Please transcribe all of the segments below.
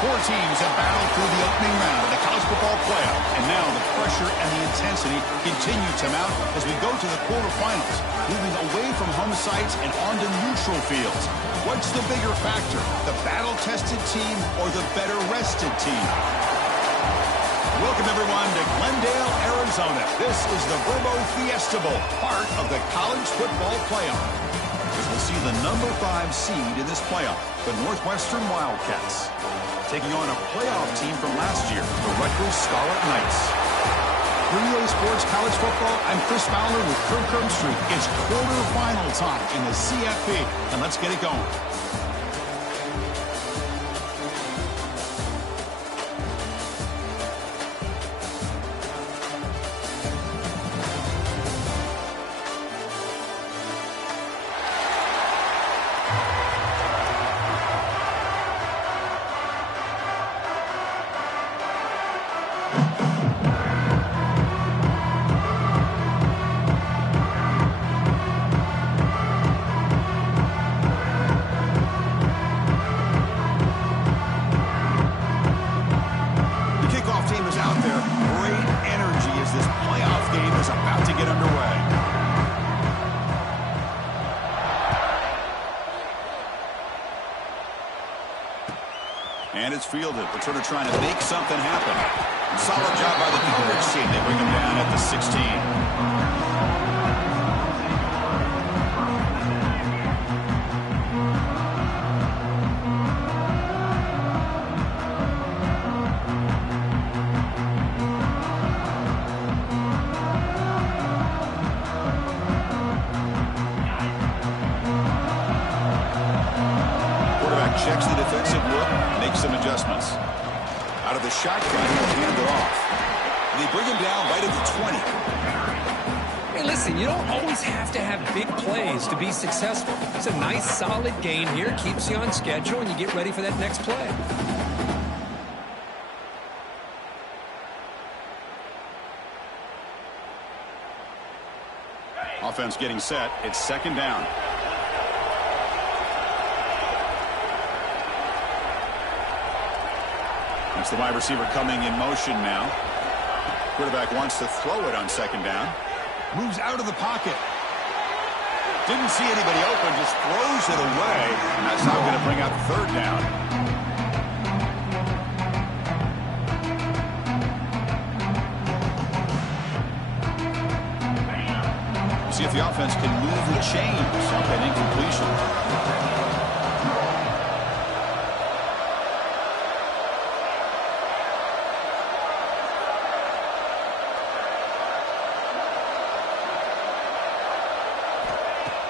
Four teams have battled through the opening round of the college football playoff, and now the pressure and the intensity continue to mount as we go to the quarterfinals, moving away from home sites and onto neutral fields. What's the bigger factor, the battle-tested team or the better-rested team? Welcome, everyone, to Glendale, Arizona. This is the Verbo Fiesta Bowl, part of the college football playoff. As we'll see the number 5 seed in this playoff, the Northwestern Wildcats, taking on a playoff team from last year, the Rutgers Scarlet Knights. For EA Sports College Football, I'm Chris Fowler with Kirk Street. It's quarterfinal time in the CFP, and let's get it going. And it's fielded. They're sort of trying to make something happen. Solid job by the coverage team. They bring him down at the 16. Checks the defensive look, makes some adjustments. Out of the shotgun, he'll hand it off. And they bring him down right at the 20. Hey, listen, you don't always have to have big plays to be successful. It's a nice, solid gain here, keeps you on schedule, and you get ready for that next play. Offense getting set. It's second down. It's the wide receiver coming in motion now. Quarterback wants to throw it on second down. Moves out of the pocket. Didn't see anybody open, just throws it away. And that's now going to bring out third down. See if the offense can move the chains off that incompletion.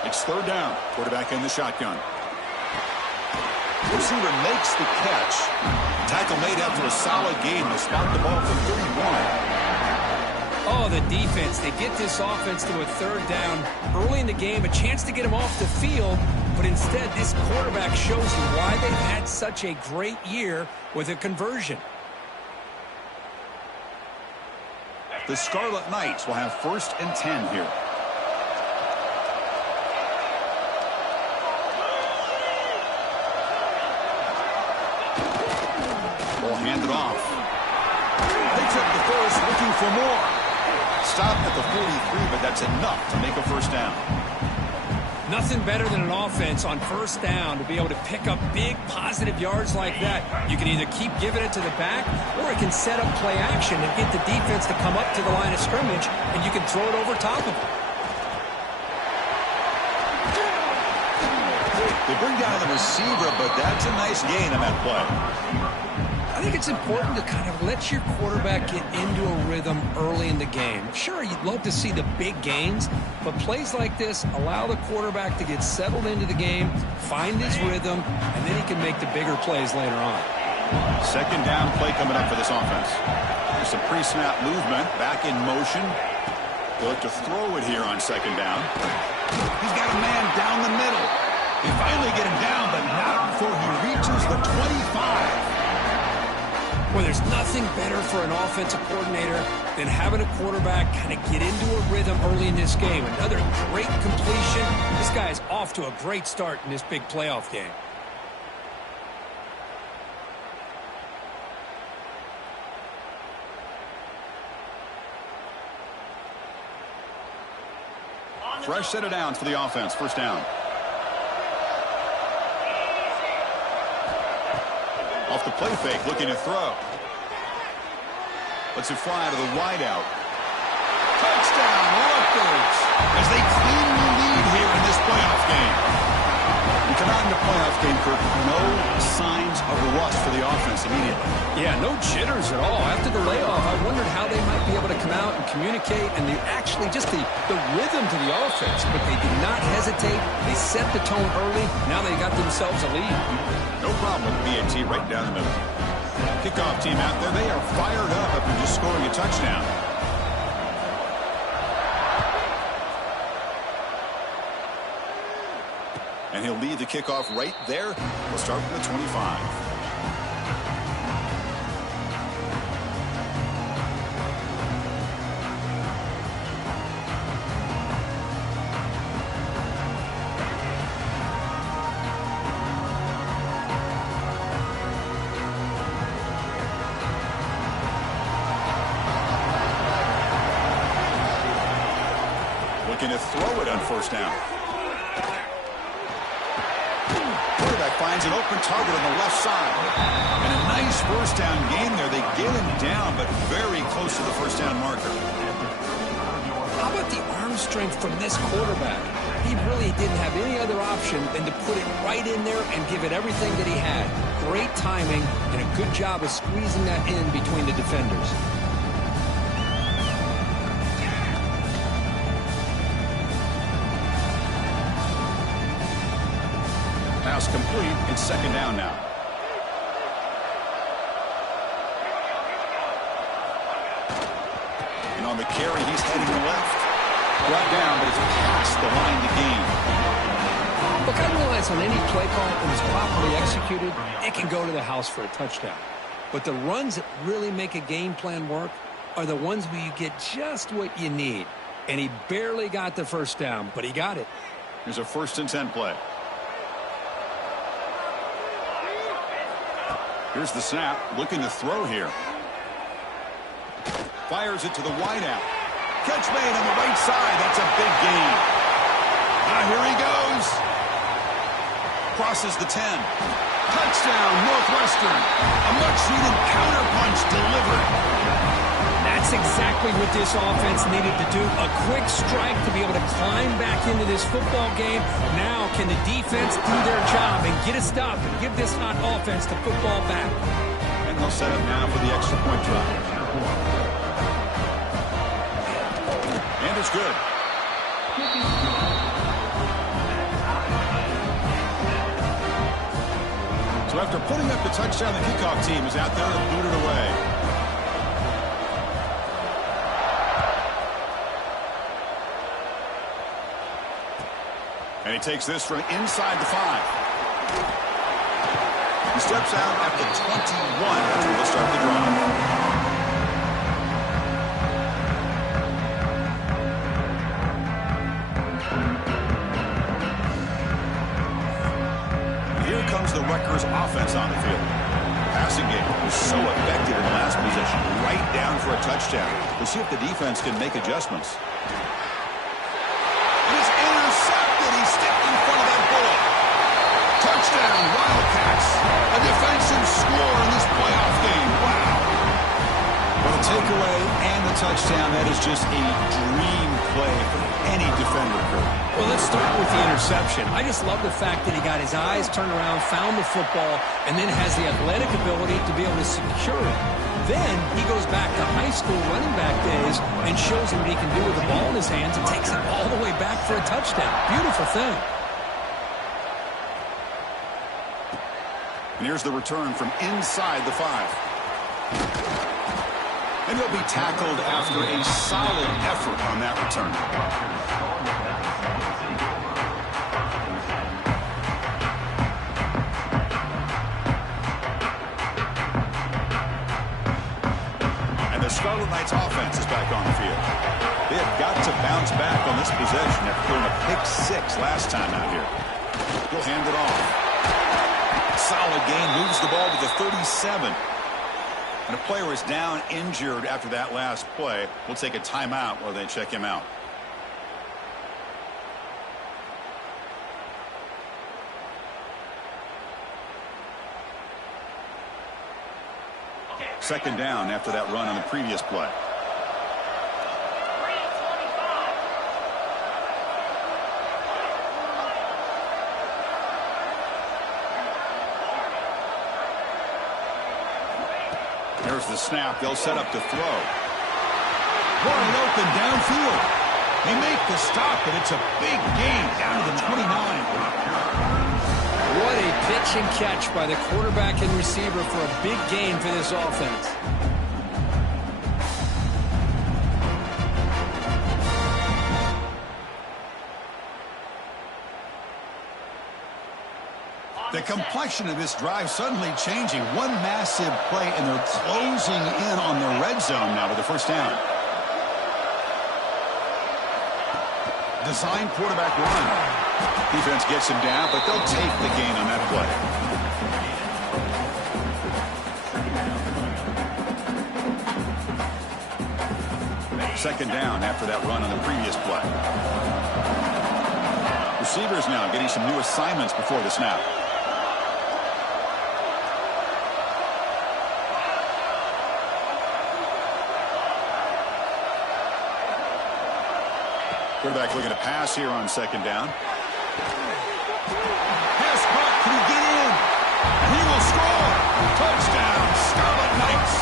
It's third down. Quarterback in the shotgun. Receiver makes the catch. Tackle made after a solid gain. They spot the ball for 31. Oh, the defense. They get this offense to a third down early in the game, a chance to get him off the field, but instead this quarterback shows you why they've had such a great year with a conversion. The Scarlet Knights will have 1st and 10 here. Hand it off. Picks up the first, looking for more. Stopped at the 43, but that's enough to make a first down. Nothing better than an offense on first down to be able to pick up big positive yards like that. You can either keep giving it to the back, or it can set up play action and get the defense to come up to the line of scrimmage, and you can throw it over top of them. They bring down the receiver, but that's a nice gain on that play. I think it's important to kind of let your quarterback get into a rhythm early in the game. Sure, you'd love to see the big gains, but plays like this allow the quarterback to get settled into the game, find his rhythm, and then he can make the bigger plays later on. Second down play coming up for this offense. There's some pre-snap movement, back in motion. They'll look to throw it here on second down. He's got a man down the middle. They finally get him down, but not before he reaches the 25. Well, there's nothing better for an offensive coordinator than having a quarterback kind of get into a rhythm early in this game. Another great completion. This guy is off to a great start in this big playoff game. Fresh set of downs for the offense. First down. Off the play fake, looking to throw. Lets it fly to the wide out. Touchdown, Rutgers, as they clean the lead here in this playoff game. We come out in the playoff game, Kirk, no signs of rust for the offense immediately. Yeah, no jitters at all. After the layoff, I wondered how they might be able to come out and communicate, and actually just the rhythm to the offense. But they did not hesitate. They set the tone early. Now they got themselves a lead. No problem with the BAT right down the middle. Kickoff team out there, they are fired up after just scoring a touchdown. And he'll lead the kickoff right there. We'll start from the 25. Looking to throw it on first down. Quarterback finds an open target on the left side. And a nice first down gain there. They get him down, but very close to the first down marker. How about the arm strength from this quarterback? He really didn't have any other option than to put it right in there and give it everything that he had. Great timing and a good job of squeezing that in between the defenders. Pass complete. It's second down now. And on the carry, he's heading left. Brought down, but it's past the line to gain. Look, I realize on any play call, when it's properly executed, it can go to the house for a touchdown. But the runs that really make a game plan work are the ones where you get just what you need. And he barely got the first down, but he got it. Here's a 1st and 10 play. Here's the snap, looking to throw here. Fires it to the wideout. Catch made on the right side. That's a big gain. Now here he goes. Crosses the 10. Touchdown, Northwestern. A much-needed counterpunch delivered. That's exactly what this offense needed to do. A quick strike to be able to climb back into this football game. Now can the defense do their job and get a stop and give this hot offense the football back? And they'll set up now for the extra point try. And it's good. So after putting up the touchdown, the kickoff team is out there and booted away. And he takes this from inside the 5. He steps out at the 21 after we'll start the drive. Here comes the Rutgers offense on the field. The passing game was so effective in the last possession, right down for a touchdown. We'll see if the defense can make adjustments. He stepped in front of that bullet. Touchdown, Wildcats. A defensive score in this playoff game. Wow. Well, the takeaway and the touchdown, that is just a dream play for any defender, Kurt. Well, let's start with the interception. I just love the fact that he got his eyes turned around, found the football, and then has the athletic ability to be able to secure it. Then he goes back to high school running back days and shows him what he can do with the ball in his hands and takes it all the way back for a touchdown. Beautiful thing. And here's the return from inside the 5. And he'll be tackled after a solid effort on that return. Scarlet Knights offense is back on the field. They have got to bounce back on this possession after throwing a pick 6 last time out here. He'll hand it off. Solid gain, moves the ball to the 37. And a player is down injured after that last play. We'll take a timeout while they check him out. second down after that run on the previous play. Here's the snap. They'll set up to throw. Wide open downfield. They make the stop, but it's a big gain down to the 29. What a pitch and catch by the quarterback and receiver for a big gain for this offense. The complexion of this drive suddenly changing. One massive play, and they're closing in on the red zone now with the first down. Design quarterback run. Defense gets him down, but they'll take the gain on that play. Second down after that run on the previous play. Receivers now getting some new assignments before the snap. Quarterback looking to pass here on second down. Pass caught. Can he get in? And he will score. Touchdown, Scarlet Knights.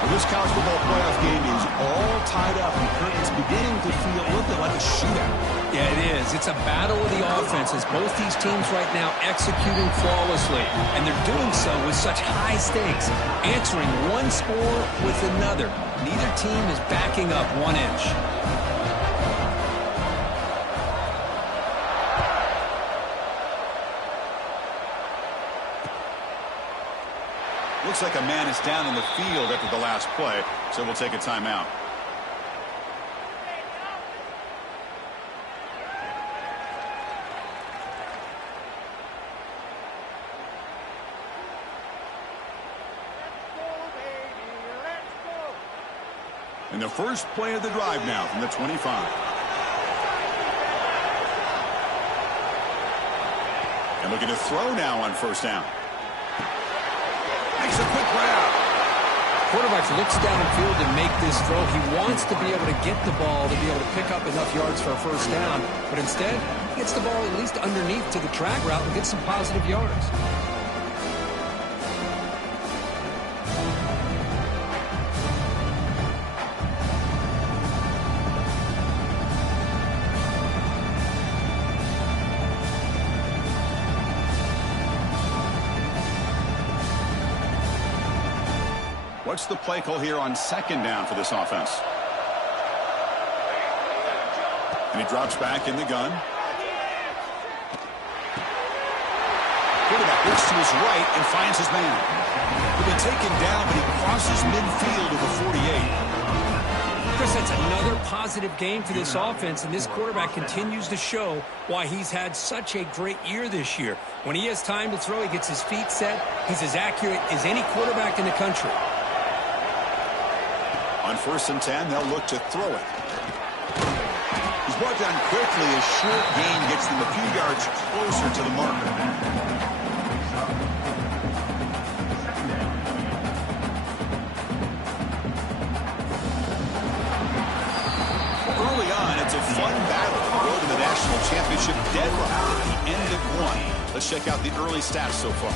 Well, this college football playoff game is all tied up, and it's beginning to feel a little bit like a shootout. Yeah, it is. It's a battle of the offenses. Both these teams right now executing flawlessly, and they're doing so with such high stakes, answering one score with another. Neither team is backing up 1 inch. Looks like a man is down in the field after the last play, so we'll take a timeout. And the first play of the drive now from the 25. And looking to throw now on first down. Makes a quick route. Quarterback looks downfield to make this throw. He wants to be able to get the ball to be able to pick up enough yards for a first down, but instead he gets the ball at least underneath to the track route and gets some positive yards. What's the play call here on second down for this offense? And he drops back in the gun. Quarterback looks to his right and finds his man. He'll be taken down, but he crosses midfield to the 48. Chris, that's another positive game for this offense, and this quarterback continues to show why he's had such a great year this year. When he has time to throw, he gets his feet set. He's as accurate as any quarterback in the country. On 1st and 10, they'll look to throw it. He's brought down quickly. A short gain gets them a few yards closer to the marker. Early on, it's a fun battle to go to the national championship deadlock at the end of one. Let's check out the early stats so far.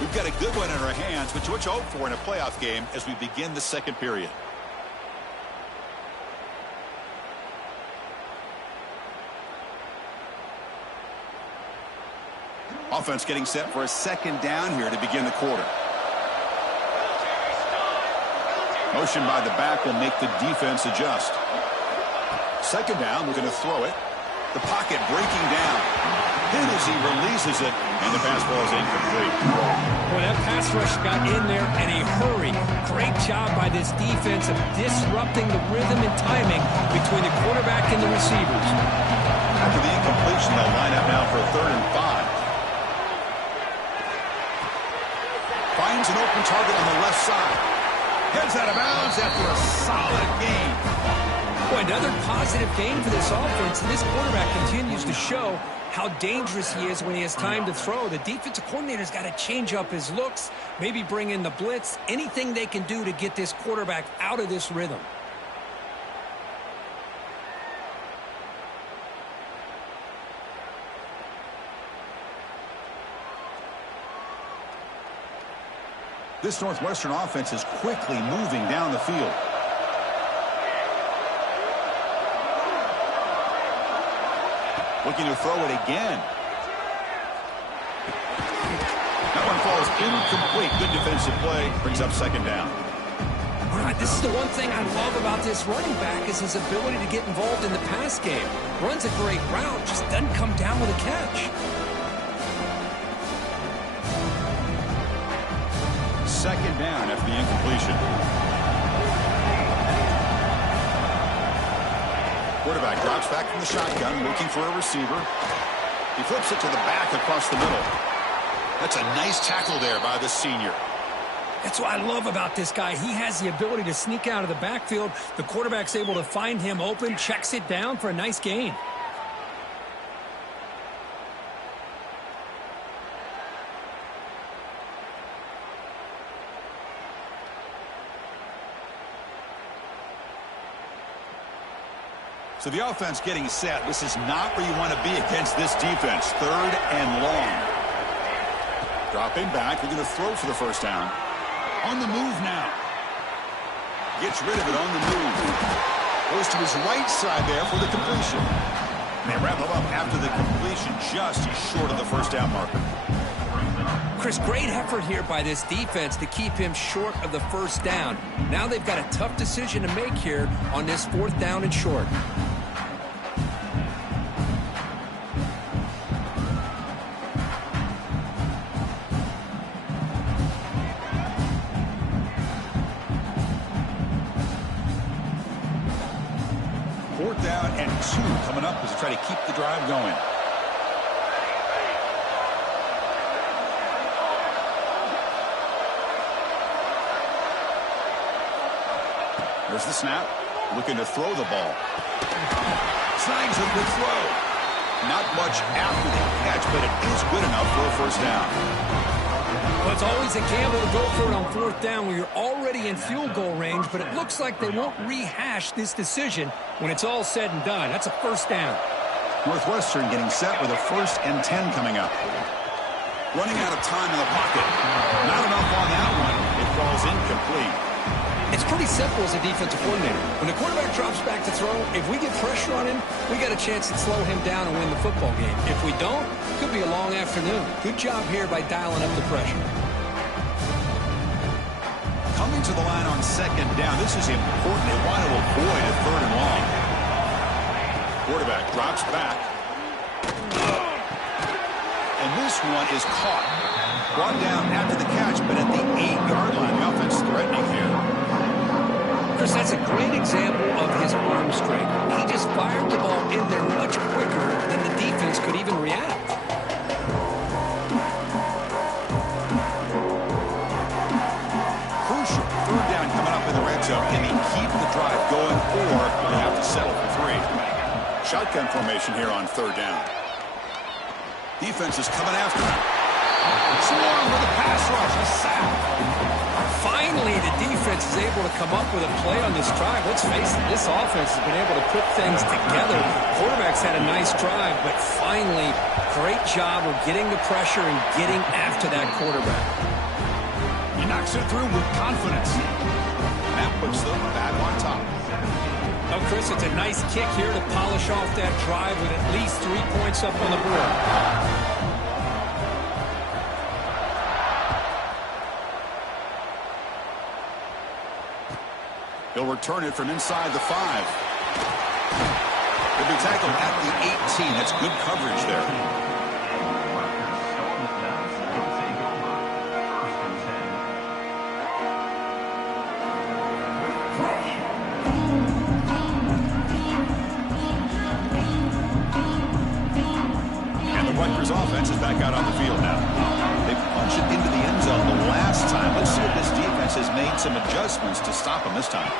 We've got a good one in our hands, which what you hope for in a playoff game as we begin the second period. Offense getting set for a second down here to begin the quarter. Motion by the back will make the defense adjust. Second down, we're going to throw it. The pocket breaking down. Hit as he releases it, and the pass ball is incomplete. Boy, that pass rush got in there in a hurry. Great job by this defense of disrupting the rhythm and timing between the quarterback and the receivers. After the incompletion, they'll line up now for a 3rd and 5. Finds an open target on the left side. Heads out of bounds after a solid gain. Well, another positive game for this offense, and this quarterback continues to show how dangerous he is when he has time to throw. The defensive coordinator's got to change up his looks, maybe bring in the blitz, anything they can do to get this quarterback out of this rhythm. This Northwestern offense is quickly moving down the field. Looking to throw it again. That one falls incomplete. Good defensive play. Brings up second down. All right, this is the one thing I love about this running back is his ability to get involved in the pass game. Runs a great route, just doesn't come down with a catch. Second down after the incompletion. Quarterback drops back from the shotgun, looking for a receiver. He flips it to the back across the middle. That's a nice tackle there by the senior. That's what I love about this guy. He has the ability to sneak out of the backfield. The quarterback's able to find him open, checks it down for a nice gain. So the offense getting set. This is not where you want to be against this defense. Third and long. Dropping back. We're going to throw for the first down. On the move now. Gets rid of it on the move. Goes to his right side there for the completion. They wrap him up after the completion. He's short of the first down marker. Chris, great effort here by this defense to keep him short of the first down. Now they've got a tough decision to make here on this fourth down and short. Fourth down and 2 coming up as they try to keep the drive going. There's the snap. Looking to throw the ball. Snags a good throw. Not much after the catch, but it is good enough for a first down. Well, it's always a gamble to go for it on fourth down when you're already in field goal range, but it looks like they won't rehash this decision when it's all said and done. That's a first down. Northwestern getting set with a 1st and 10 coming up. Running out of time in the pocket. Not enough on that one. It falls incomplete. It's pretty simple as a defensive coordinator. When the quarterback drops back to throw, if we get pressure on him, we got a chance to slow him down and win the football game. If we don't, it could be a long afternoon. Good job here by dialing up the pressure. Coming to the line on second down. This is important. They want to avoid a third and long. Quarterback drops back. And this one is caught. Brought down after the catch, but at the 8-yard line. The offense threatening here. Chris, that's a great example of his arm strength. He just fired the ball in there much quicker than the defense could even react. Crucial. Third down coming up in the red zone. Can he keep the drive going, or will he have to settle for 3? Shotgun formation here on third down. Defense is coming after him. Swarm with a pass rush. A sack. Finally, the defense is able to come up with a play on this drive. Let's face it, this offense has been able to put things together. Quarterback's had a nice drive, but finally, great job of getting the pressure and getting after that quarterback. He knocks it through with confidence. And that puts them back on top. Oh, Chris, it's a nice kick here to polish off that drive with at least 3 points up on the board. He'll return it from inside the 5. He'll be tackled at the 18. That's good coverage there. Rutgers offense is back out on the field now. They punched it into the end zone the last time. Let's see if this defense has made some adjustments to stop them this time.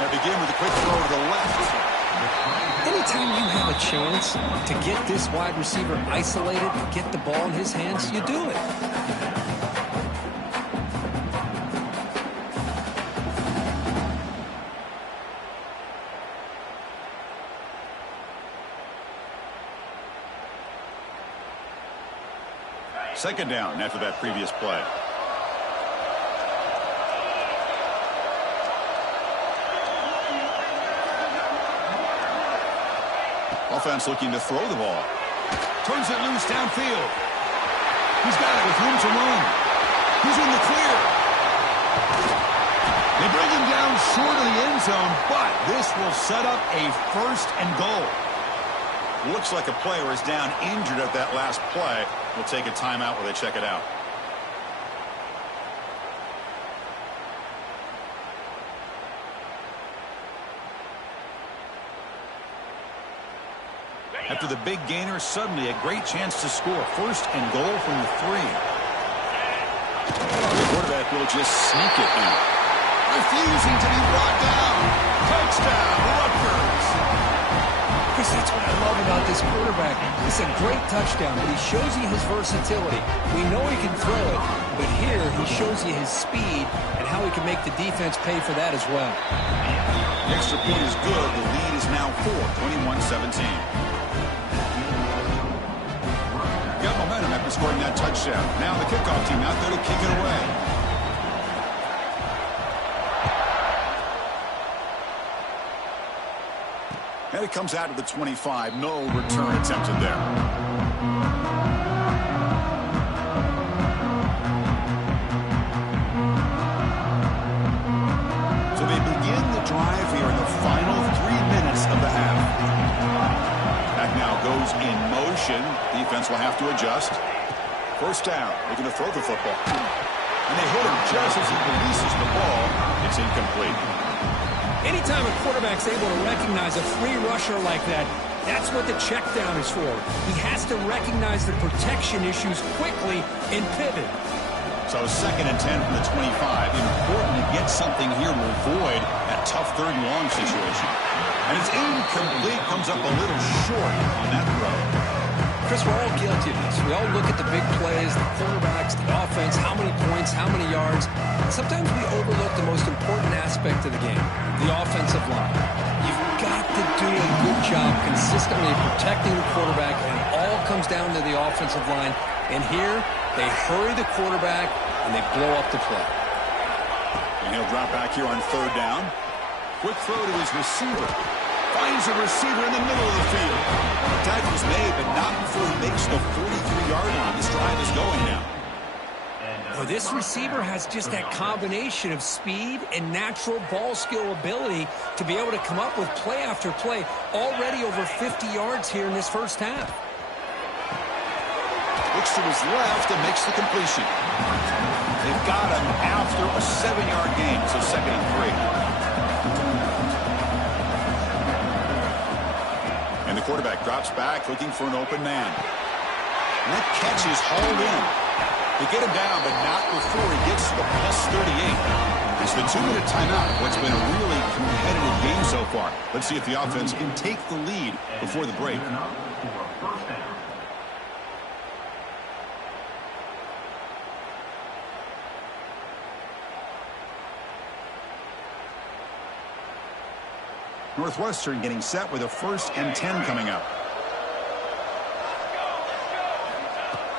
They begin with a quick throw to the left. Anytime you have a chance to get this wide receiver isolated and get the ball in his hands, you do it. Second down after that previous play. Offense looking to throw the ball. Turns it loose downfield. He's got it with room to run. He's in the clear. They bring him down short of the end zone, but this will set up a first and goal. Looks like a player is down injured at that last play. We'll take a timeout while they check it out. After the big gainer, suddenly a great chance to score. First and goal from the 3. The quarterback will just sneak it now. Refusing to be brought down. Touchdown, Rutgers. Chris, that's what I love about this quarterback. It's a great touchdown, but he shows you his versatility. We know he can throw it, but here he shows you his speed and how he can make the defense pay for that as well. The extra point is good. The lead is now 4, 21-17. Got momentum after scoring that touchdown. Now the kickoff team out there to kick it away. And it comes out to the 25. No return attempted there. So they begin the drive here in the final 3 minutes of the half. Back now goes in motion. Defense will have to adjust. First down. They're going to throw the football. And they hit him just as he releases the ball. It's incomplete. Anytime a quarterback's able to recognize a free rusher like that, that's what the check down is for. He has to recognize the protection issues quickly and pivot. So 2nd and 10 from the 25. Important to get something here to avoid that tough 3rd and long situation. And it's incomplete. Comes up a little short on that throw. Chris, we're all guilty of this. We all look at the big plays, the quarterbacks, the offense, how many points, how many yards. Sometimes we overlook the most important aspect of the game, the offensive line. You've got to do a good job consistently protecting the quarterback, and it all comes down to the offensive line. And here, they hurry the quarterback, and they blow up the play. And he'll drop back here on 3rd down. Quick throw to his receiver. Finds a receiver in the middle of the field. The tackle's made, but not before he makes the 43-yard line. This drive is going now. Well, this receiver has just that combination of speed and natural ball skill ability to be able to come up with play after play. Already over 50 yards here in this first half. Looks to his left and makes the completion. They've got him after a 7-yard gain, so 2nd and 3. And the quarterback drops back looking for an open man. And that catch is hauled in. They get him down, but not before he gets to the +38. It's the 2-minute timeout. What's been a really competitive game so far. Let's see if the offense can take the lead before the break. Northwestern getting set with a 1st and 10 coming up.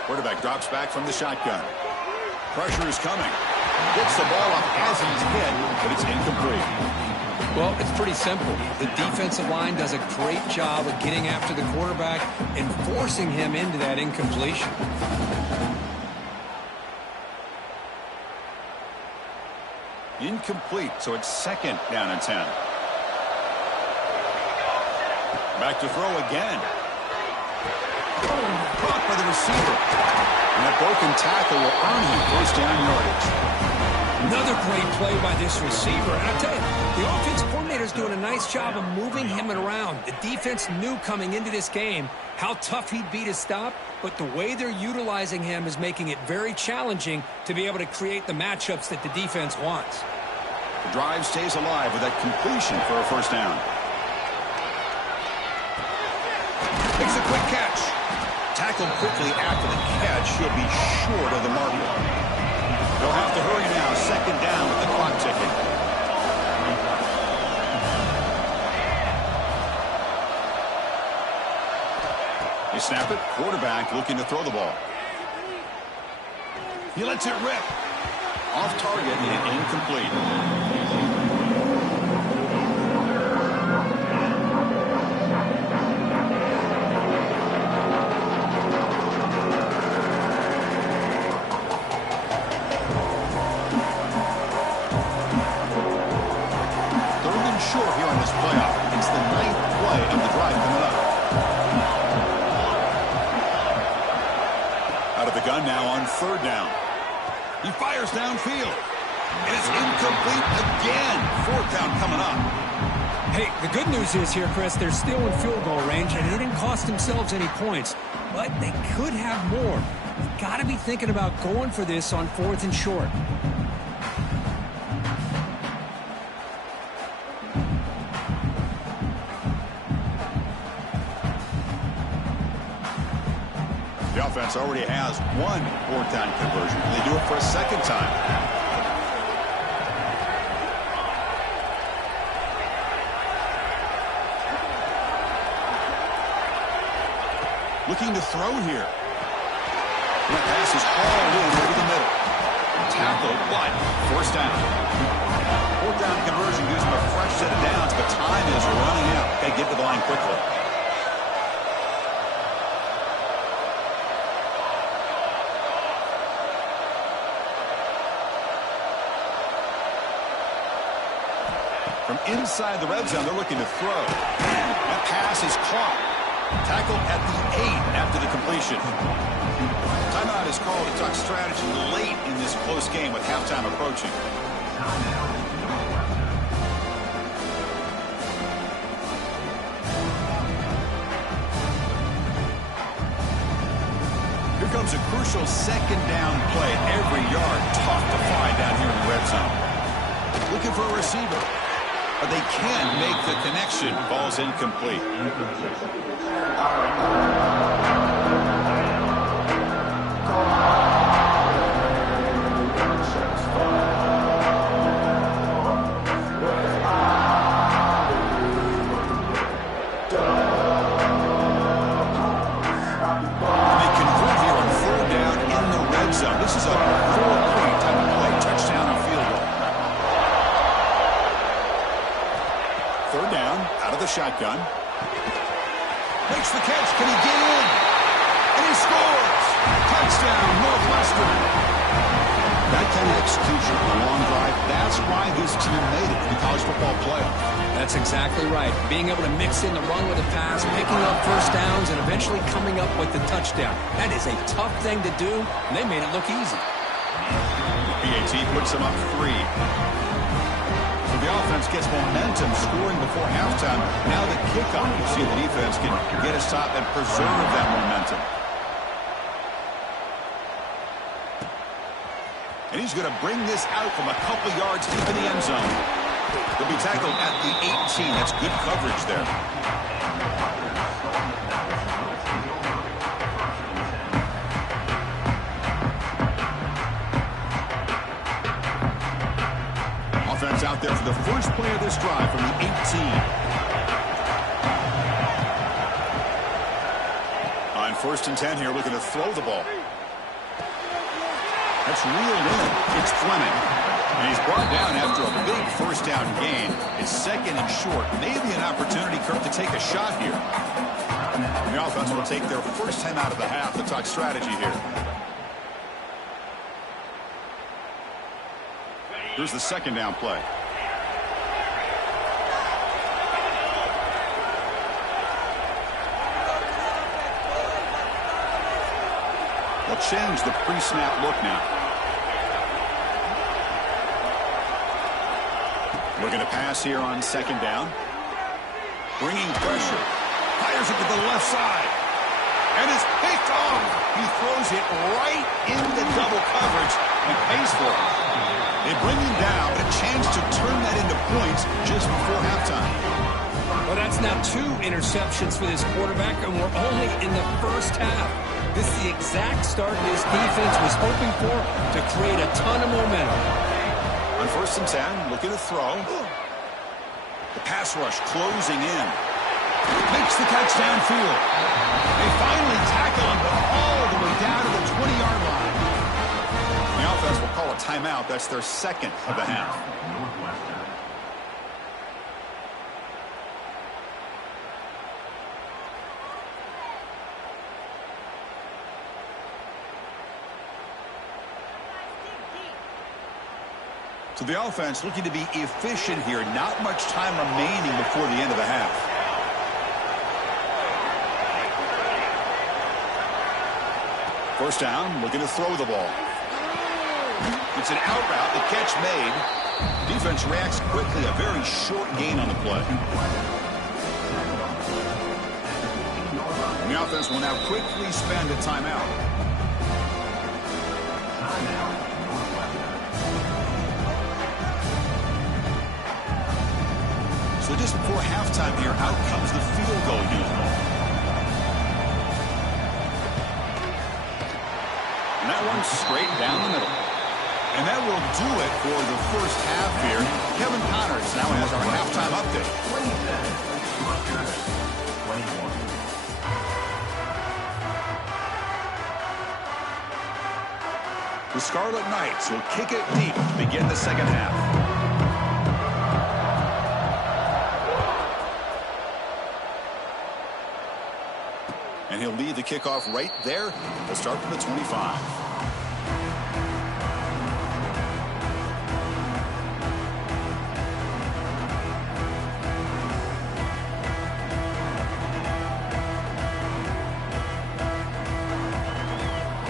Quarterback drops back from the shotgun. Pressure is coming. Gets the ball up as he's hit, but it's incomplete. Well, it's pretty simple. The defensive line does a great job of getting after the quarterback and forcing him into that incompletion. Incomplete, so it's 2nd down and 10. Back to throw again. Caught by the receiver. And that broken tackle will earn him 1st down yardage. Another great play by this receiver. And I tell you, the offense coordinator's doing a nice job of moving him around. The defense knew coming into this game how tough he'd be to stop, but the way they're utilizing him is making it very challenging to be able to create the matchups that the defense wants. The drive stays alive with that completion for a first down. Makes a quick catch. Tackled quickly after the catch. He'll be short of the marker. They'll have to hurry now. Second down with the clock ticking. They snap it. Quarterback looking to throw the ball. He lets it rip. Off target and incomplete. Third and short here on this playoff. It's the 9th play of the drive coming up. Out of the gun now on third down. He fires downfield. And it's incomplete again. Fourth down coming up. Hey, the good news is here, Chris, they're still in field goal range, and they didn't cost themselves any points. But they could have more. You've got to be thinking about going for this on fourth and short. The offense already has one fourth down conversion. They do it for a second time. Looking to throw here. That pass is hauled in over the middle. Tackled, but first down. Fourth down conversion gives them a fresh set of downs, but time is running out. They get to the line quickly. From inside the red zone, they're looking to throw. That pass is caught. Tackled at the 8 after the completion. Timeout is called to talk strategy late in this close game with halftime approaching. Here comes a crucial second down play. Every yard tough to find down here in the red zone. Looking for a receiver. But they can't make the connection. Ball's incomplete. And they convert here on third down in the red zone. This is a 4-point type of play. Touchdown or field goal. Third down, out of the shotgun. Makes the catch. Can he get in? And he scores! Touchdown, Northwestern. That kind of execution on a long drive, that's why this team made it to the college football playoff. That's exactly right. Being able to mix in the run with the pass, picking up first downs, and eventually coming up with the touchdown. That is a tough thing to do, and they made it look easy. BAT puts them up 3. So the offense gets momentum scoring before halftime. Now the kickoff. You see the defense can get a stop and preserve that momentum. And he's going to bring this out from a couple yards deep in the end zone. He'll be tackled at the 18. That's good coverage there. Offense out there for the first play of this drive from the 18. On first and 10 here, looking to throw the ball. That's reeled in. It's Fleming. And he's brought down after a big first down gain. It's second and short. Maybe an opportunity, Kirk, to take a shot here. The offense will take their first time out of the half to talk strategy here. Here's the second down play. They'll change the pre-snap look now. Looking to pass here on second down. Bringing pressure. Fires it to the left side. And it's picked off. He throws it right into double coverage and pays for it. They bring him down, but a chance to turn that into points just before halftime. Well, that's now 2 interceptions for this quarterback, and we're only in the first half. This is the exact start this defense was hoping for to create a ton of momentum. On 1st and 10, looking to throw. The pass rush closing in. Makes the catch downfield. They finally tackle him all the way down to the 20-yard line. The offense will call a timeout. That's their second of the half. So the offense looking to be efficient here. Not much time remaining before the end of the half. First down, looking to throw the ball. It's an out route, the catch made. Defense reacts quickly, a very short gain on the play. And the offense will now quickly spend a timeout. So just before halftime here, out comes the field goal unit. And that one's straight down the middle. And that will do it for the first half here. Kevin Connors now has our halftime update. The Scarlet Knights will kick it deep to begin the second half. And he'll lead the kickoff right there. We'll start from the 25.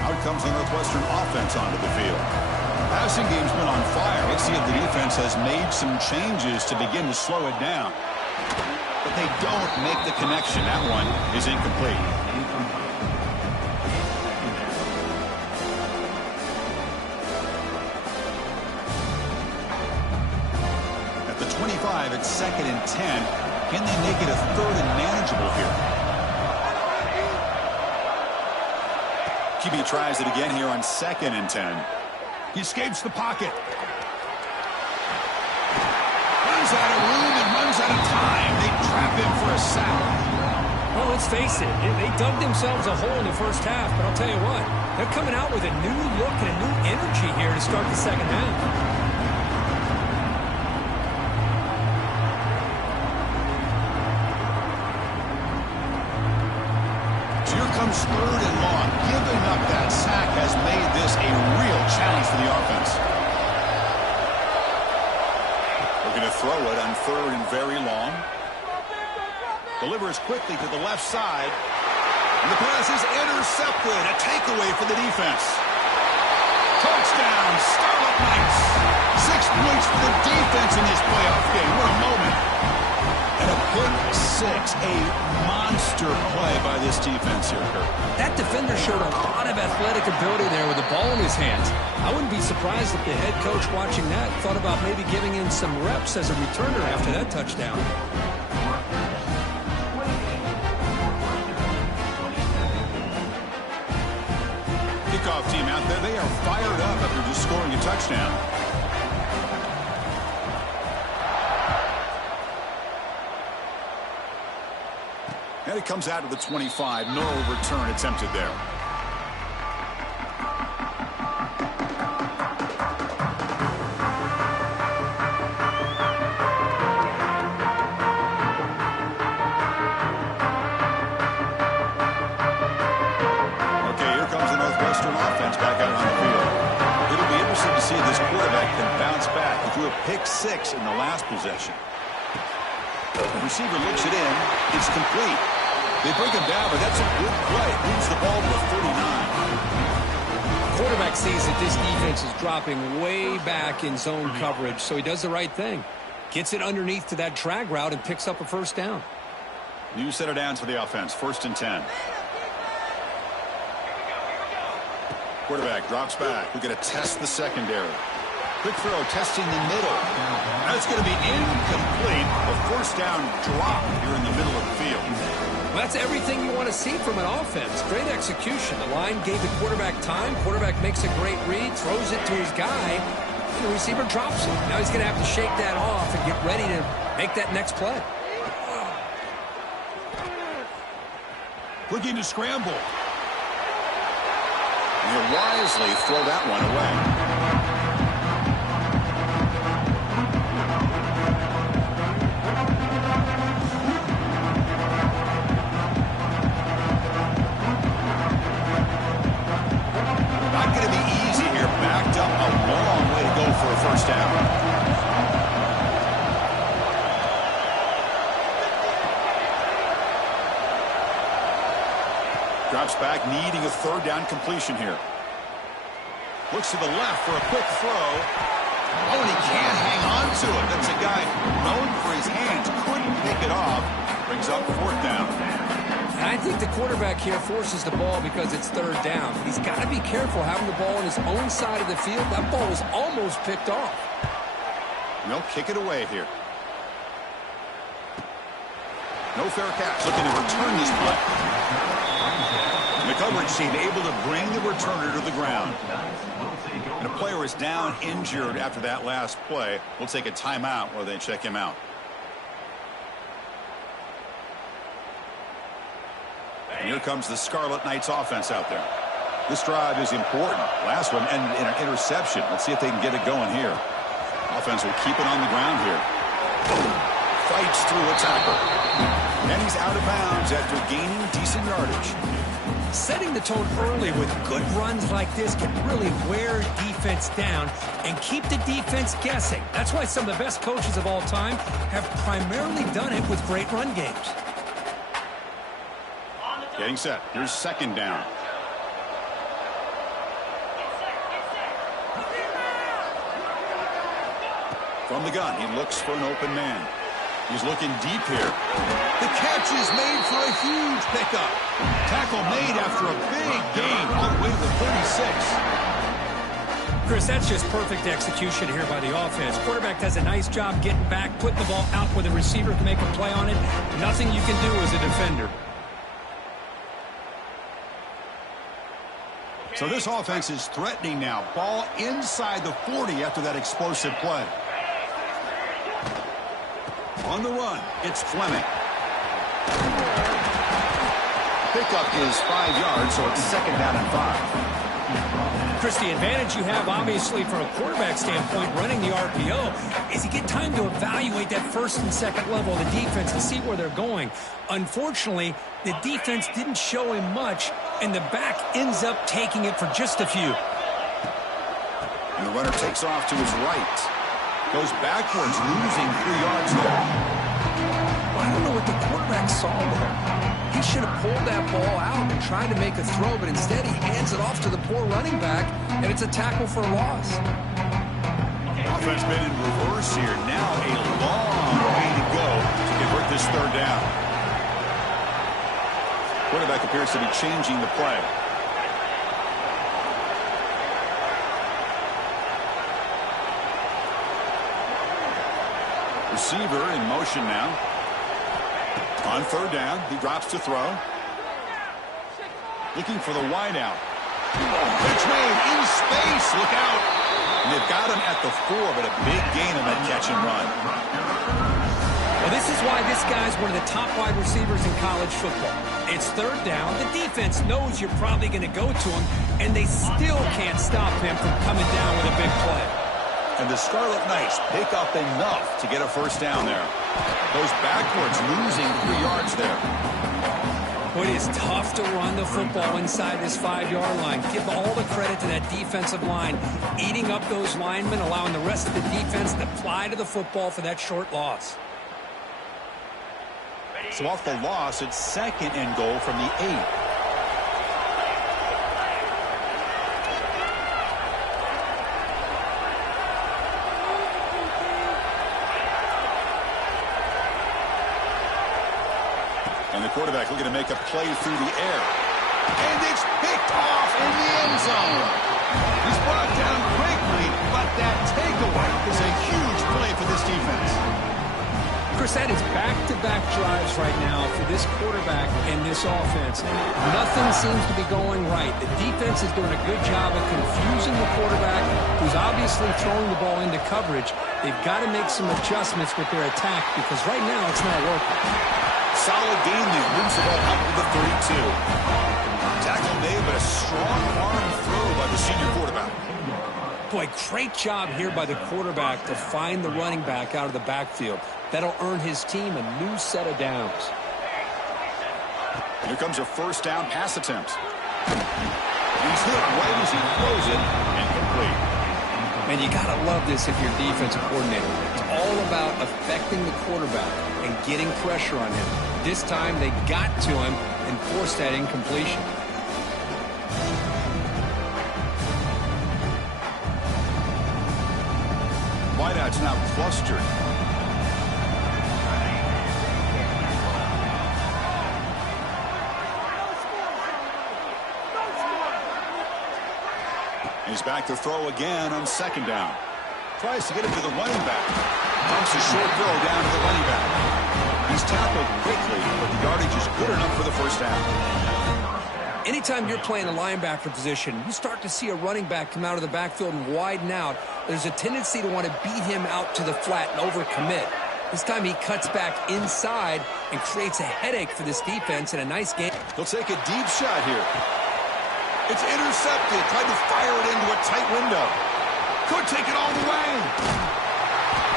Out comes the Northwestern offense onto the field. Passing game's been on fire. Let's see if the defense has made some changes to begin to slow it down. But they don't make the connection. That one is incomplete. At the 25, it's 2nd and 10. Can they make it a 3rd and manageable here? QB tries it again here on 2nd and 10. He escapes the pocket. Runs out of room and runs out of time. They trap him for a sack. Well, let's face it. They dug themselves a hole in the first half, but I'll tell you what. They're coming out with a new look and a new energy here to start the second half. Comes 3rd and long. Giving up that sack has made this a real challenge for the offense. We're going to throw it on 3rd and very long. Delivers quickly to the left side. And the pass is intercepted. A takeaway for the defense. Touchdown, Scarlet Knights. 6 points for the defense in this playoff game. What a moment. And a pick 6, a monster play by this defense here, Kurt. That defender showed a lot of athletic ability there with the ball in his hands. I wouldn't be surprised if the head coach watching that thought about maybe giving him some reps as a returner after that touchdown. Kickoff team out there, they are fired up after just scoring a touchdown. And it comes out to the 25. No return attempted there. Okay, here comes the Northwestern offense back out on the field. It'll be interesting to see if this quarterback can bounce back. He threw a pick 6 in the last possession. The receiver looks it in. It's complete. They bring him down, but that's a good play. Moves the ball to the 49. Quarterback sees that this defense is dropping way back in zone coverage, so he does the right thing. Gets it underneath to that drag route and picks up a first down. New set of downs for the offense. 1st and 10. Quarterback drops back. We're going to test the secondary. Quick throw, testing the middle. That's going to be incomplete. A first down drop here in the middle of the field. Well, that's everything you want to see from an offense. Great execution. The line gave the quarterback time. Quarterback makes a great read, throws it to his guy, and the receiver drops it. Now he's going to have to shake that off and get ready to make that next play. Looking to scramble. And he'll wisely throw that one away. For a first down. Drops back, needing a third down completion here. Looks to the left for a quick throw. Oh, and he can't hang on to it. That's a guy known for his hands. Couldn't pick it off. Brings up fourth down. And I think the quarterback here forces the ball because it's third down. He's got to be careful having the ball on his own side of the field. That ball was almost picked off. They'll kick it away here. No fair catch. Looking to return this play. And the coverage team able to bring the returner to the ground. And a player is down injured after that last play. We'll take a timeout while they check him out. And here comes the Scarlet Knights offense out there. This drive is important. Last one ended in an interception. Let's see if they can get it going here. Offense will keep it on the ground here. Fights through a tackle. And he's out of bounds after gaining decent yardage. Setting the tone early with good runs like this can really wear defense down and keep the defense guessing. That's why some of the best coaches of all time have primarily done it with great run games. Getting set. Here's second down. From the gun, he looks for an open man. He's looking deep here. The catch is made for a huge pickup. Tackle made after a big gain all the way to the 36. Chris, that's just perfect execution here by the offense. Quarterback does a nice job getting back, putting the ball out where the receiver can make a play on it. Nothing you can do as a defender. So this offense is threatening now. Ball inside the 40 after that explosive play. On the run, it's Fleming. Pickup is 5 yards, so it's second down and 5. Chris, the advantage you have, obviously, from a quarterback standpoint, running the RPO, is you get time to evaluate that first and second level of the defense and see where they're going. Unfortunately, the defense didn't show him much, and the back ends up taking it for just a few. And the runner takes off to his right. Goes backwards, losing 3 yards there. I don't know what the quarterback saw there. He should have pulled that ball out and tried to make a throw, but instead he hands it off to the poor running back, and it's a tackle for a loss. Offense been in reverse here. Now a long way to go to convert this third down. Quarterback appears to be changing the play. Receiver in motion now. On third down, he drops to throw. Looking for the wideout. Catch made in space. Look out. And they've got him at the 4, but a big gain on that catch and run. Well, this is why this guy's one of the top wide receivers in college football. It's third down. The defense knows you're probably going to go to him, and they still can't stop him from coming down with a big play. And the Scarlet Knights pick up enough to get a first down there. Goes backwards, losing 3 yards there. But it's tough to run the football inside this 5-yard line. Give all the credit to that defensive line, eating up those linemen, allowing the rest of the defense to fly to the football for that short loss. So off the loss, it's second and goal from the 8. And the quarterback looking to make a play through the air. And it's picked off in the end zone. He's brought down quickly, but That takeaway is a huge play for this defense. Chris, that is back-to-back drives right now for this quarterback and this offense. Nothing seems to be going right. The defense is doing a good job of confusing the quarterback, who's obviously throwing the ball into coverage. They've got to make some adjustments with their attack because right now it's not working. Solid game there. Moves the ball out to the 32. Tackle made, but a strong arm throw by the senior quarterback. Boy, great job here by the quarterback to find the running back out of the backfield. That'll earn his team a new set of downs. Here comes a first down pass attempt. He's hit right as he throws it, incomplete. Man, you got to love this if you're a defensive coordinator. It's all about affecting the quarterback and getting pressure on him. This time they got to him and forced that incompletion. Wideout's now clustered. He's back to throw again on second down. Tries to get it to the running back. Dumps a short throw down to the running back. He's tackled quickly, but the yardage is good enough for the first down. Anytime you're playing a linebacker position, you start to see a running back come out of the backfield and widen out. There's a tendency to want to beat him out to the flat and overcommit. This time he cuts back inside and creates a headache for this defense in a nice game. He'll take a deep shot here. It's intercepted. Tried to fire it into a tight window. Could take it all the way.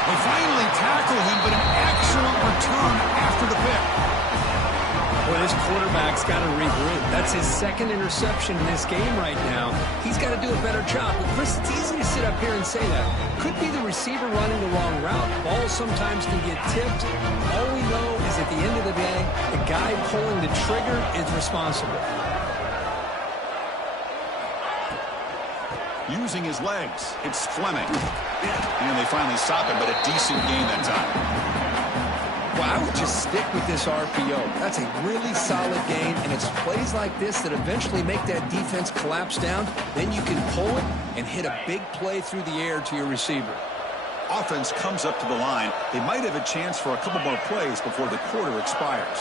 They finally tackle him, but an excellent return after the pick. Boy, this quarterback's got to regroup. That's his second interception in this game right now. He's got to do a better job. But Chris, it's easy to sit up here and say that. Could be the receiver running the wrong route. Balls sometimes can get tipped. All we know is at the end of the day, the guy pulling the trigger is responsible. Using his legs, it's Fleming. And they finally stop him, but a decent gain that time. Well, I would just stick with this RPO. That's a really solid gain, and it's plays like this that eventually make that defense collapse down. Then you can pull it and hit a big play through the air to your receiver. Offense comes up to the line. They might have a chance for a couple more plays before the quarter expires.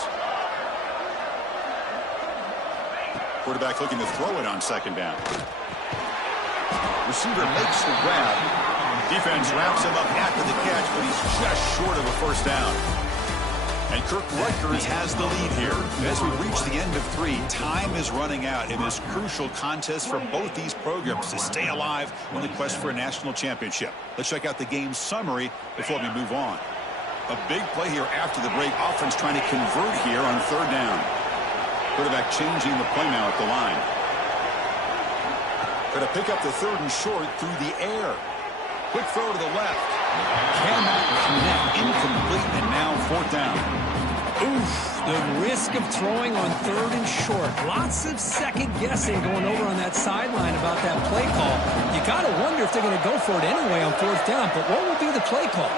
Quarterback looking to throw it on second down. Receiver makes the grab. Defense wraps him up after the catch, but he's just short of a first down. And Kirk Rutgers has the lead here. As we reach the end of 3, time is running out in this crucial contest for both these programs to stay alive in the quest for a national championship. Let's check out the game summary before we move on. A big play here after the break. Offense trying to convert here on third down. Quarterback changing the play now at the line. Going to pick up the third and short through the air. Quick throw to the left. Cannot connect. Incomplete, and now fourth down. Oof, the risk of throwing on third and short. Lots of second guessing going over on that sideline about that play call. You got to wonder if they're going to go for it anyway on fourth down, but what will be the play call?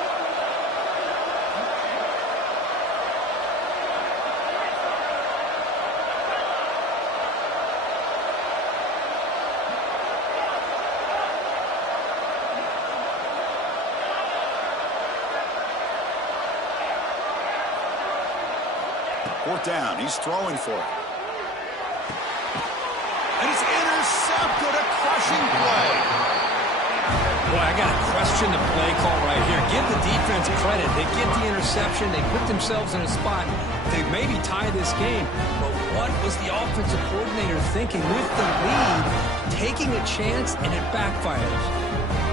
Fourth down. He's throwing for it. And it's intercepted. A crushing play. Boy, I got to question the play call right here. Give the defense credit. They get the interception. They put themselves in a spot. They maybe tie this game. But what was the offensive coordinator thinking with the lead? Taking a chance, and it backfires.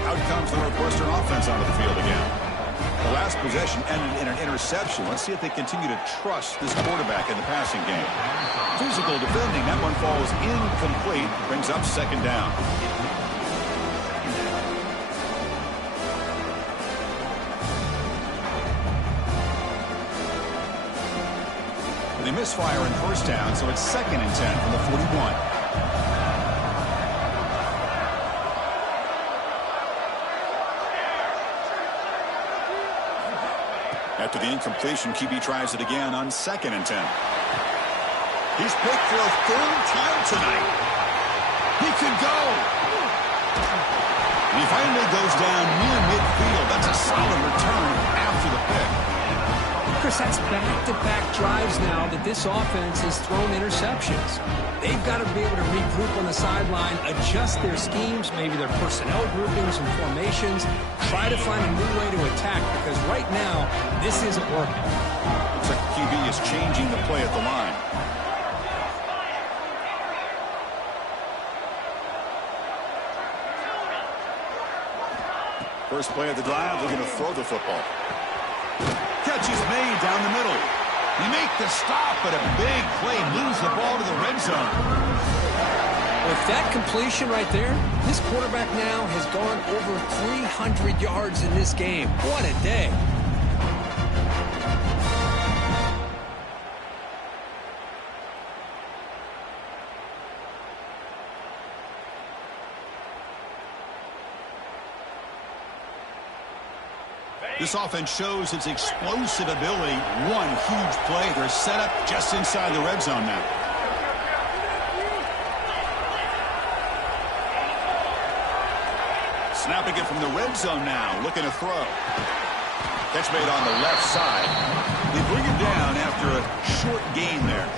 Out comes the Northwestern offense onto the field again. The last possession ended in an interception. Let's see if they continue to trust this quarterback in the passing game. Physical defending. That one falls incomplete. Brings up second down. They misfire in first down, so it's 2nd and 10 from the 41. After the incompletion, QB tries it again on 2nd and 10. He's picked for a third time tonight. He could go. He finally goes down near midfield. That's a solid return after the pick. Chris, that's back-to-back drives now that this offense has thrown interceptions. They've got to be able to regroup on the sideline, adjust their schemes, maybe their personnel groupings and formations, try to find a new way to attack, because right now, this isn't working. Looks like QB is changing the play at the line. First play of the drive, looking to throw the football. Catch is made down the middle. You make the stop, but a big play moves the ball to the red zone. With that completion right there, this quarterback now has gone over 300 yards in this game. What a day. This offense shows its explosive ability. One huge play. They're set up just inside the red zone now. Snapping it from the red zone now. Looking to throw. Catch made on the left side. They bring him down after a short gain there.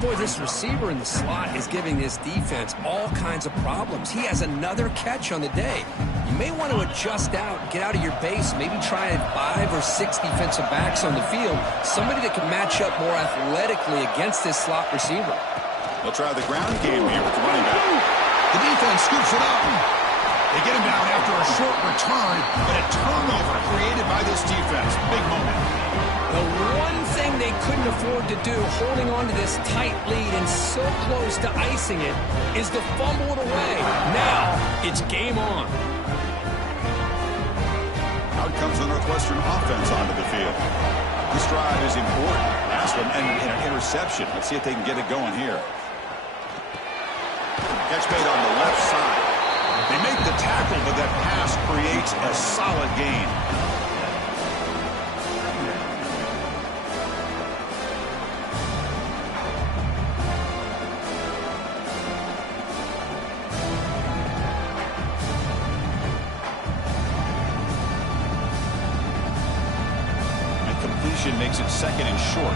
Boy, this receiver in the slot is giving this defense all kinds of problems. He has another catch on the day. You may want to adjust out, get out of your base, maybe try 5 or 6 defensive backs on the field, somebody that can match up more athletically against this slot receiver. They'll try the ground game here with the running back. The defense scoops it up. They get him down after a short return, but a turnover created by this defense. Big moment. The one thing they couldn't afford to do, holding on to this tight lead and so close to icing it, is to fumble it away. Now, it's game on. Out comes the Northwestern offense onto the field. This drive is important. Last one ended in an interception. Let's see if they can get it going here. Catch made on the left side. They make the tackle, but that pass creates a solid gain. Makes it second and short.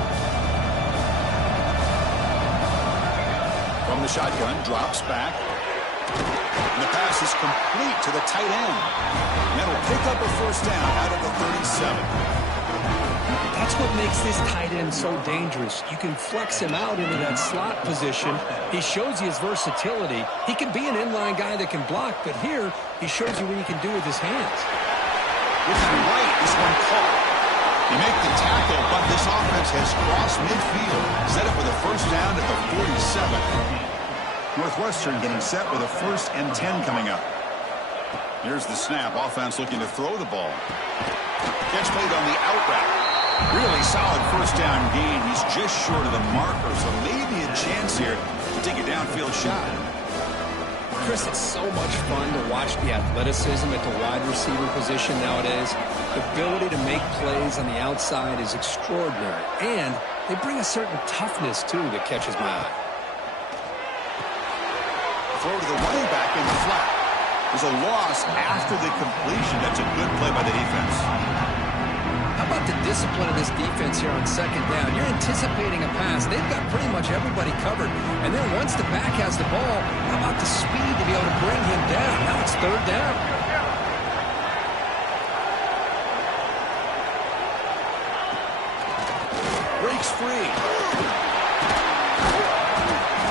From the shotgun, drops back. And the pass is complete to the tight end. And that'll pick up a first down out of the 37. That's what makes this tight end so dangerous. You can flex him out into that slot position. He shows you his versatility. He can be an inline guy that can block, but here he shows you what he can do with his hands. With the right, this one caught. You make the tackle, but this offense has crossed midfield. Set up with a first down at the 47. Northwestern getting set with a 1st and 10 coming up. Here's the snap. Offense looking to throw the ball. Catch made on the out route. Really solid first down gain. He's just short of the marker, so maybe a chance here to take a downfield shot. Chris, it's so much fun to watch the athleticism at the wide receiver position nowadays. The ability to make plays on the outside is extraordinary, and they bring a certain toughness, too, that catches my eye. Throw to the running back in the flat. There's a loss after the completion. That's a good play by the defense. How about the discipline of this defense here on second down? You're anticipating a pass. They've got pretty much everybody covered. And then once the back has the ball, how about the speed to be able to bring him down? Now it's third down. Breaks free.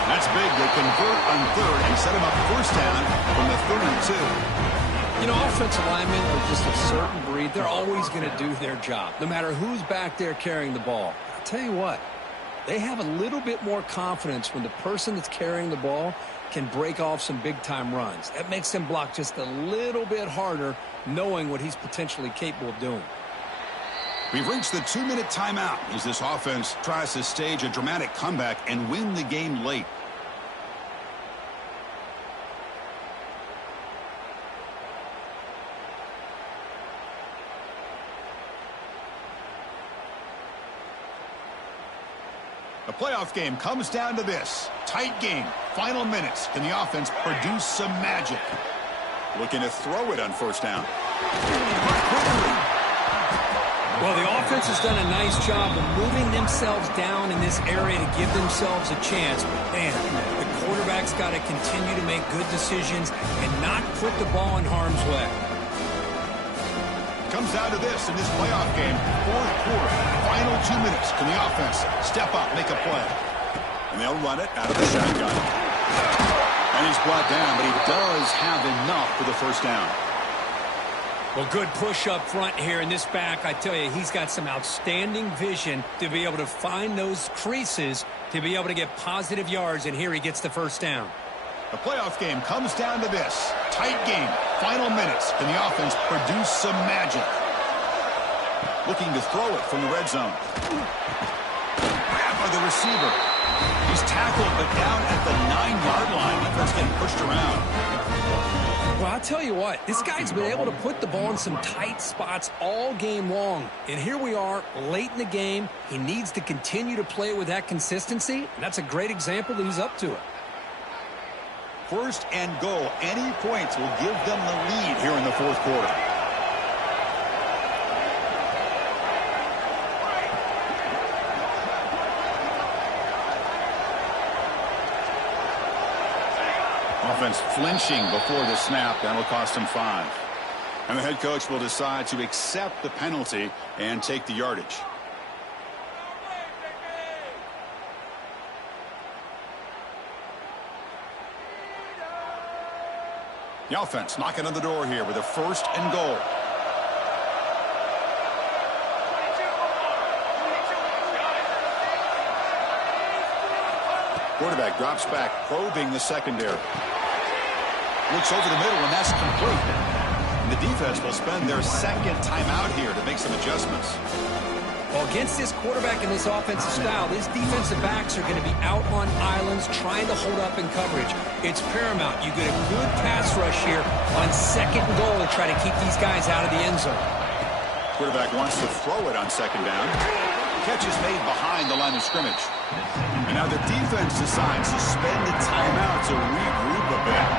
That's big. They convert on third and set him up first down from the 32. You know, offensive linemen are just a certain breed. They're always going to do their job, no matter who's back there carrying the ball. I'll tell you what, they have a little bit more confidence when the person that's carrying the ball can break off some big-time runs. That makes them block just a little bit harder, knowing what he's potentially capable of doing. We've reached the 2-minute timeout as this offense tries to stage a dramatic comeback and win the game late. The playoff game comes down to this. Tight game. Final minutes. Can the offense produce some magic? Looking to throw it on first down. Well, the offense has done a nice job of moving themselves down in this area to give themselves a chance. Man, the quarterback's got to continue to make good decisions and not put the ball in harm's way. Comes down to this in this playoff game. Fourth quarter, final 2 minutes. Can the offense step up, make a play? And they'll run it out of the shotgun. And he's brought down, but he does have enough for the first down. Well, good push up front here in this back. I tell you, he's got some outstanding vision to be able to find those creases to be able to get positive yards, and here he gets the first down. The playoff game comes down to this. Tight game, final minutes. Can the offense produce some magic? Looking to throw it from the red zone. Grabbed by the receiver. He's tackled, but down at the 9-yard line. Defense getting pushed around. Well, I'll tell you what, this guy's been able to put the ball in some tight spots all game long. And here we are, late in the game. He needs to continue to play with that consistency, and that's a great example that he's up to it. First and goal. Any points will give them the lead here in the fourth quarter. Offense flinching before the snap. That'll cost him 5. And the head coach will decide to accept the penalty and take the yardage. The offense knocking on the door here with a first and goal. Quarterback drops back, probing the secondary. Looks over the middle, and that's complete. And the defense will spend their second timeout here to make some adjustments. Well, against this quarterback and this offensive style, these defensive backs are going to be out on islands trying to hold up in coverage. It's paramount. You get a good pass rush here on second and goal to try to keep these guys out of the end zone. Quarterback wants to throw it on second down. Catch is made behind the line of scrimmage. And now the defense decides to spend the timeout to regroup a bit.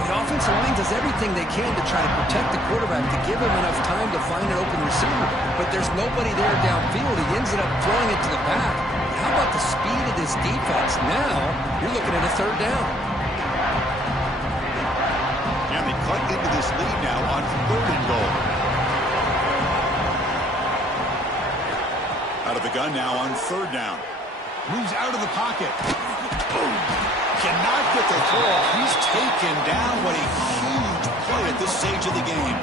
The offensive line does everything they can to try to protect the quarterback, to give him enough time to find an open receiver. But there's nobody there downfield. He ends up throwing it to the back. How about the speed of this defense? Now you're looking at a third down. And they cut into this lead now on third and goal. Out of the gun now on third down. Moves out of the pocket. Boom. Cannot get the throw. He's taken down. What a huge play at this stage of the game.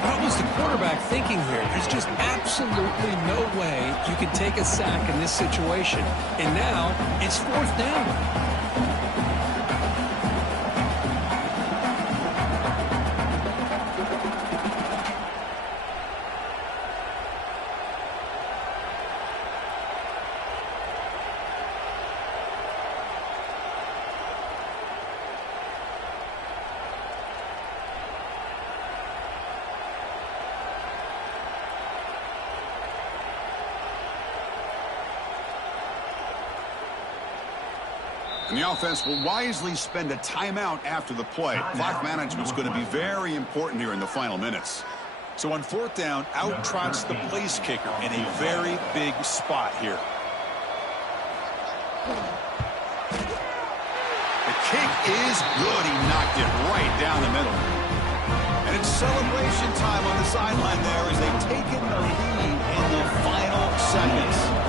What was the quarterback thinking here? There's just absolutely no way you can take a sack in this situation. And now it's fourth down. And the offense will wisely spend a timeout after the play. Clock management is going to be very important here in the final minutes. So on fourth down, out trots the place kicker in a very big spot here. The kick is good. He knocked it right down the middle. And it's celebration time on the sideline there as they've taken the lead in the final seconds.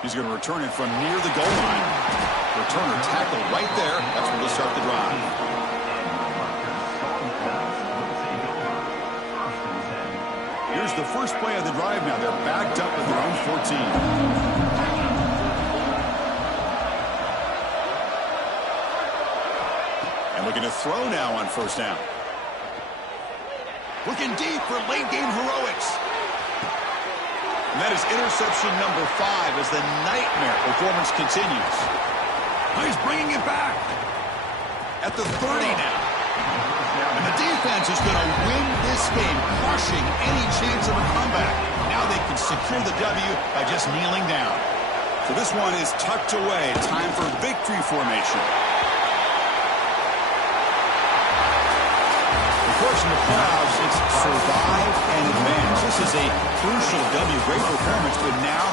He's going to return it from near the goal line. Returner tackle right there. That's where they'll start the drive. Here's the first play of the drive now. They're backed up at their own 14. And looking to throw now on first down. Looking deep for late game heroics. And that is interception number 5 as the nightmare performance continues. Oh, he's bringing it back at the 30 now. And the defense is going to win this game, crushing any chance of a comeback. Now they can secure the W by just kneeling down. So this one is tucked away. Time for victory formation. Of course, in the playoffs, it's survive and advance. This is a crucial W. Great performance, but now